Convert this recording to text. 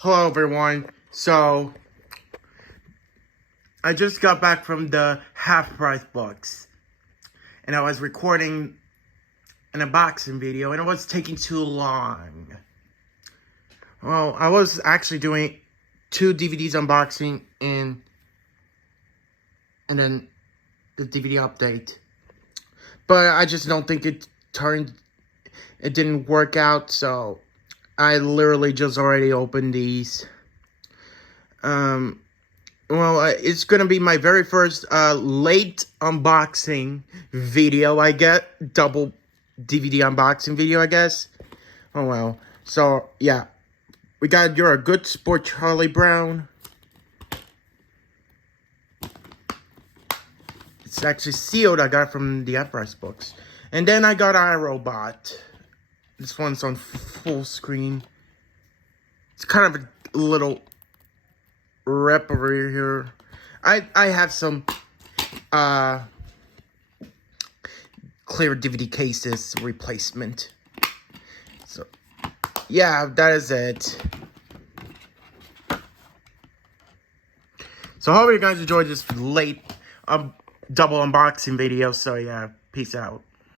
Hello everyone. So, I just got back from the Half Price Books. And I was recording an unboxing video and it was taking too long. Well, I was actually doing 2 DVDs unboxing and then the DVD update. But I just don't think it didn't work out, so I literally just already opened these. Well, it's gonna be my very first late unboxing video. I get double DVD unboxing video, I guess. Oh well. So yeah, we got You're a Good Sport, Charlie Brown. It's actually sealed. I got from the Half Price Books, and then I got iRobot. This one's on full screen. It's kind of a little rep over here. I have some clear DVD cases replacement. So yeah, that is it. So I hope you guys enjoyed this late double unboxing video. So yeah, peace out.